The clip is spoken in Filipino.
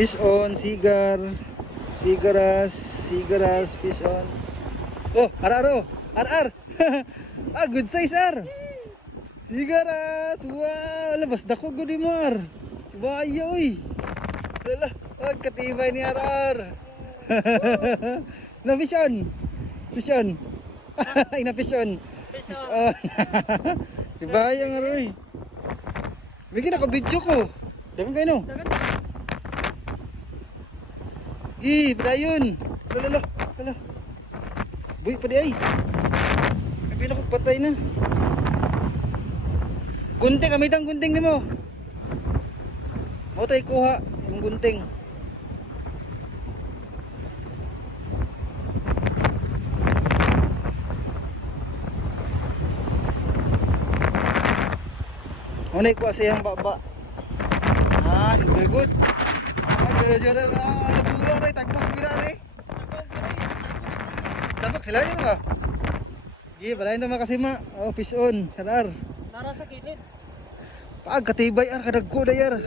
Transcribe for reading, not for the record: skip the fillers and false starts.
Fish on, sigar. Sigaras, fish on. Oh, araro. Arar. Ah, good size ar. Sigaras. Wow, labas dako gud mo ar. Bayo oy. Lala, wag katibay ni arar. Na fish on. Fish on. Ina fish on. Fish on. Tibayang aroy. Bigyan ako video ko. Dagan kayo no. Gi, padayon. Lala. Buy pa di ay. Ay pila ko patay na. Gunting, amitang gunting nimo. Mo tay kuha yung gunting. Unay kuha siyang baba. Ah, very good. Nabuhay, tagpang pirare. Tapos sila yun ka. Iya, balayin naman kasi ma. Oh, fish on, kanar. Nara sa kilid. Pag katibay ar kadagko da yar.